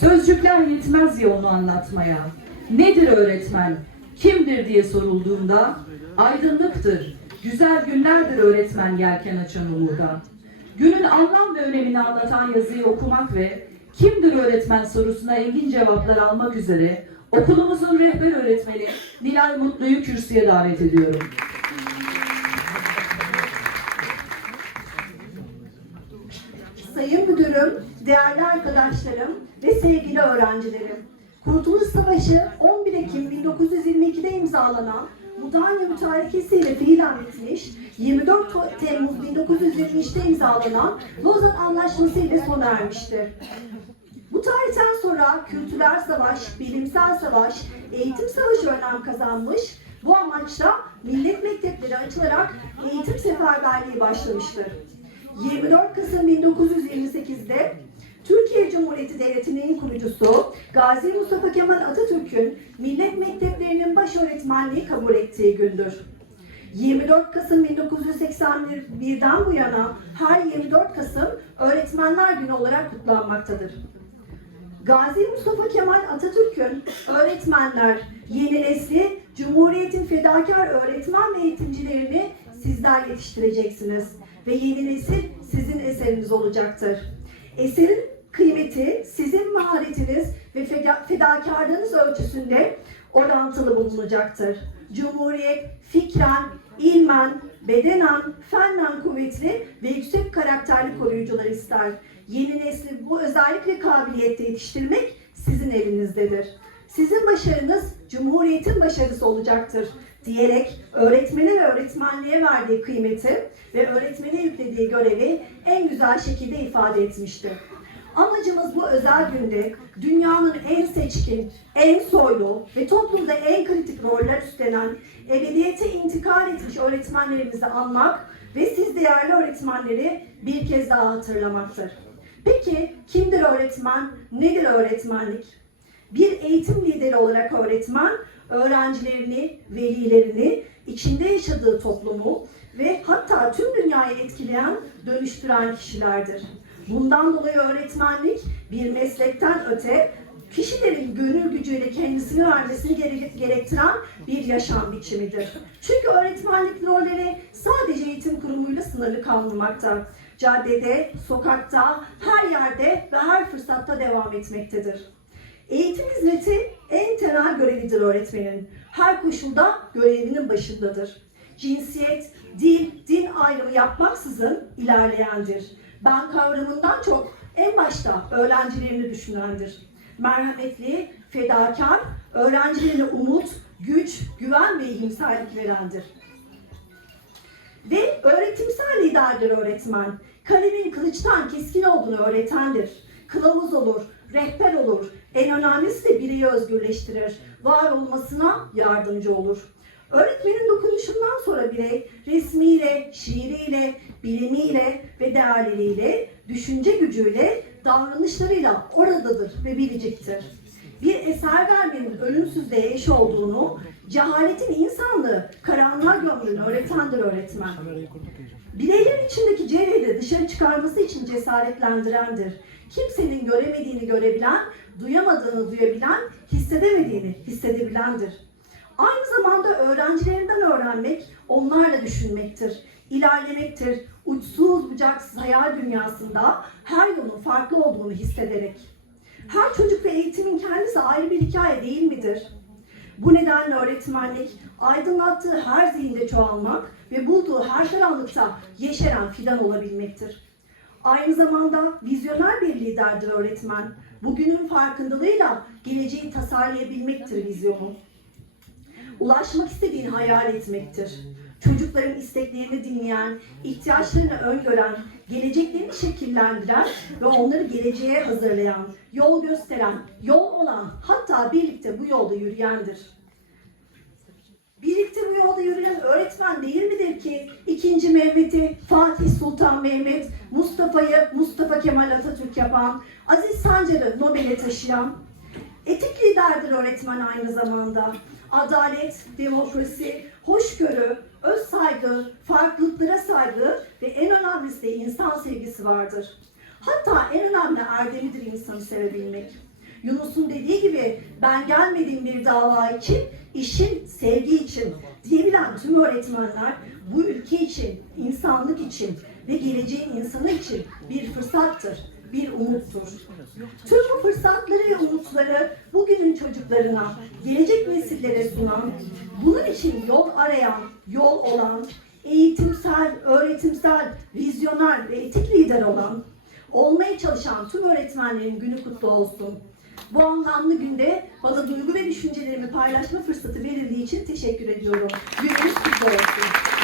Sözcükler yetmez ya onu anlatmaya. Nedir öğretmen? Kimdir diye sorulduğunda aydınlıktır. Güzel günlerdir öğretmen yelken açan umuda. Günün anlam ve önemini anlatan yazıyı okumak ve kimdir öğretmen sorusuna engin cevaplar almak üzere okulumuzun rehber öğretmeni Nilay Mutlu'yu kürsüye davet ediyorum. Sayın Müdürüm, değerli arkadaşlarım ve sevgili öğrencilerim. Kurtuluş Savaşı 11 Ekim 1922'de imzalanan Mudanya Mütarekesi ile fiilen bitmiş, 24 Temmuz 1923'te imzalanan Lozan Anlaşması ile sona ermiştir. Bu tarihten sonra kültürel savaş, bilimsel savaş, eğitim savaşı önem kazanmış. Bu amaçla millet mektepleri açılarak eğitim seferberliği başlamıştır. 24 Kasım 1928'de Türkiye Cumhuriyeti Devleti'nin kurucusu Gazi Mustafa Kemal Atatürk'ün millet mekteplerinin baş öğretmenliği kabul ettiği gündür. 24 Kasım 1981'den bu yana her 24 Kasım Öğretmenler Günü olarak kutlanmaktadır. Gazi Mustafa Kemal Atatürk'ün öğretmenler, yeni nesli, Cumhuriyet'in fedakar öğretmen ve eğitimcilerini sizler yetiştireceksiniz. Ve yeni nesil sizin eseriniz olacaktır. Eserin kıymeti sizin maharetiniz ve feda- fedakarlığınız ölçüsünde orantılı bulunacaktır. Cumhuriyet fikren, ilmen, bedenen, fennen kuvvetli ve yüksek karakterli koruyucular ister. Yeni nesli bu özellik ve kabiliyette yetiştirmek sizin elinizdedir. Sizin başarınız Cumhuriyet'in başarısı olacaktır diyerek öğretmene ve öğretmenliğe verdiği kıymeti ve öğretmene yüklediği görevi en güzel şekilde ifade etmiştir. Amacımız bu özel günde dünyanın en seçkin, en soylu ve toplumda en kritik roller üstlenen ebediyete intikal etmiş öğretmenlerimizi anmak ve siz değerli öğretmenleri bir kez daha hatırlamaktır. Peki kimdir öğretmen? Nedir öğretmenlik? Bir eğitim lideri olarak öğretmen, öğrencilerini, velilerini, içinde yaşadığı toplumu ve hatta tüm dünyayı etkileyen, dönüştüren kişilerdir. Bundan dolayı öğretmenlik bir meslekten öte kişilerin gönül gücüyle kendisini vermesini gere- gerektiren bir yaşam biçimidir. Çünkü öğretmenlik rolleri sadece eğitim kurumuyla sınırlı kalmamakta. Caddede, sokakta, her yerde ve her fırsatta devam etmektedir. Eğitim hizmeti en temel görevidir öğretmenin. Her koşulda görevinin başındadır. Cinsiyet, dil, din ayrımı yapmaksızın ilerleyendir. Ben kavramından çok en başta öğrencilerini düşünendir. Merhametli, fedakar, öğrencilerine umut, güç, güven ve iyimserlik verendir. Ve öğretimsel liderdir öğretmen. Kalemin kılıçtan keskin olduğunu öğretendir. Kılavuz olur, rehber olur. En önemlisi de bireyi özgürleştirir. Var olmasına yardımcı olur. Öğretmenin dokunuşundan sonra birey resmiyle, şiiriyle, bilimiyle değerleriyle, düşünce gücüyle, davranışlarıyla oradadır ve bilecektir. Bir eser vermenin ölümsüzlüğe eş olduğunu, cehaletin insanlığı karanlığa gömdüğünü öğretendir öğretmen. Bireylerin içindeki cevheri dışarı çıkarması için cesaretlendirendir. Kimsenin göremediğini görebilen, duyamadığını duyabilen, hissedemediğini hissedebilendir. Aynı zamanda öğrencilerinden öğrenmek, onlarla düşünmektir, ilerlemektir. Uçsuz bucaksız hayal dünyasında her yolun farklı olduğunu hissederek. Her çocuk ve eğitimin kendisi ayrı bir hikaye değil midir? Bu nedenle öğretmenlik aydınlattığı her zihinde çoğalmak ve bulduğu her karanlıkta yeşeren fidan olabilmektir. Aynı zamanda vizyoner bir liderdir öğretmen. Bugünün farkındalığıyla geleceği tasarlayabilmektir vizyonu. Ulaşmak istediğini hayal etmektir. Çocukların isteklerini dinleyen, ihtiyaçlarını öngören, geleceklerini şekillendiren ve onları geleceğe hazırlayan, yol gösteren, yol olan, hatta birlikte bu yolda yürüyendir. Birlikte bu yolda yürüyen öğretmen değil midir ki ikinci Mehmet'i Fatih Sultan Mehmet, Mustafa'yı Mustafa Kemal Atatürk yapan, Aziz Sancar'ı Nobel'e taşıyan, etik liderdir öğretmen aynı zamanda. Adalet, demokrasi, hoşgörü, öz saygı, farklılıklara saygı ve en önemlisi de insan sevgisi vardır. Hatta en önemli erdemidir insanı sevebilmek. Yunus'un dediği gibi ben gelmedim bir dava için, işin sevgi için diyebilen tüm öğretmenler bu ülke için, insanlık için ve geleceğin insanı için bir fırsattır, bir umuttur. Tüm bu fırsatları ve umutları bugünün çocuklarına, gelecek nesillere sunan, bunun için yol arayan, yol olan, eğitimsel, öğretimsel, vizyoner ve etik lider olan, olmaya çalışan tüm öğretmenlerin günü kutlu olsun. Bu anlamlı günde bana duygu ve düşüncelerimi paylaşma fırsatı verildiği için teşekkür ediyorum. Gününüz kutlu olsun.